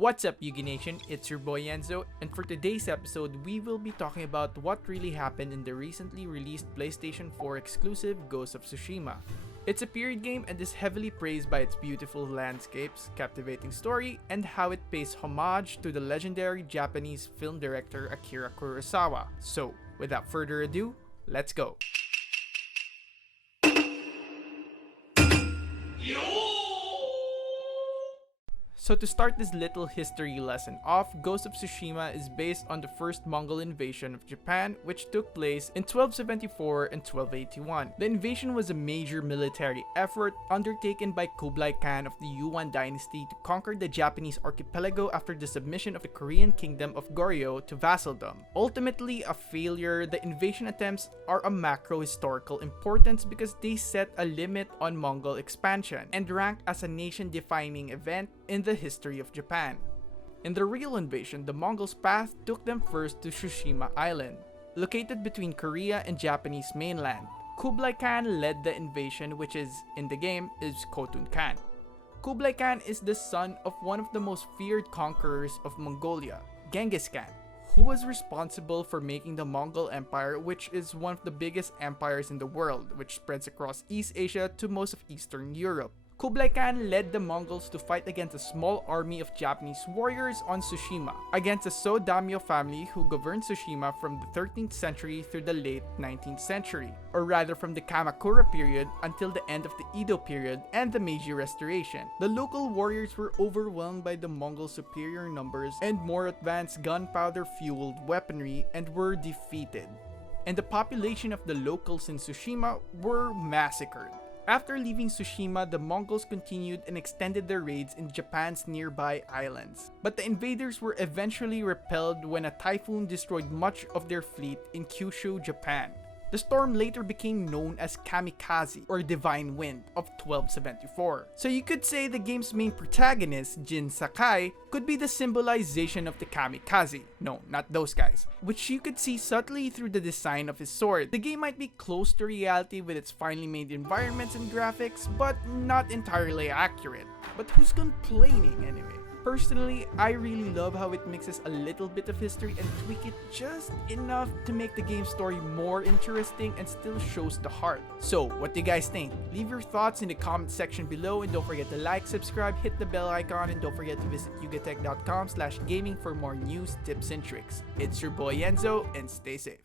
What's up, Yugi Nation? It's your boy Enzo, and for today's episode, we will be talking about what really happened in the recently released PlayStation 4 exclusive Ghost of Tsushima. It's a period game and is heavily praised by its beautiful landscapes, captivating story, and how it pays homage to the legendary Japanese film director Akira Kurosawa. So, without further ado, let's go! So to start this little history lesson off, Ghost of Tsushima is based on the first Mongol invasion of Japan, which took place in 1274 and 1281. The invasion was a major military effort undertaken by Kublai Khan of the Yuan dynasty to conquer the Japanese archipelago after the submission of the Korean kingdom of Goryeo to vassaldom. Ultimately a failure, the invasion attempts are a macro-historical importance because they set a limit on Mongol expansion and rank as a nation-defining event in the history of Japan. In the real invasion, the Mongols' path took them first to Tsushima Island, located between Korea and Japanese mainland. Kublai Khan led the invasion, which is, in the game, is Khotun Khan. Kublai Khan is the son of one of the most feared conquerors of Mongolia, Genghis Khan, who was responsible for making the Mongol Empire, which is one of the biggest empires in the world, which spreads across East Asia to most of Eastern Europe. Kublai Khan led the Mongols to fight against a small army of Japanese warriors on Tsushima, against the So Daimyo family who governed Tsushima from the 13th century through the late 19th century, or rather from the Kamakura period until the end of the Edo period and the Meiji Restoration. The local warriors were overwhelmed by the Mongol superior numbers and more advanced gunpowder-fueled weaponry and were defeated, and the population of the locals in Tsushima were massacred. After leaving Tsushima, the Mongols continued and extended their raids in Japan's nearby islands. But the invaders were eventually repelled when a typhoon destroyed much of their fleet in Kyushu, Japan. The storm later became known as Kamikaze, or Divine Wind, of 1274. So you could say the game's main protagonist, Jin Sakai, could be the symbolization of the Kamikaze. No, not those guys. Which you could see subtly through the design of his sword. The game might be close to reality with its finely made environments and graphics, but not entirely accurate. But who's complaining anyway? Personally, I really love how it mixes a little bit of history and tweak it just enough to make the game's story more interesting and still shows the heart. So, what do you guys think? Leave your thoughts in the comment section below and don't forget to like, subscribe, hit the bell icon, and don't forget to visit yugatech.com/gaming for more news, tips, and tricks. It's your boy Enzo, and stay safe.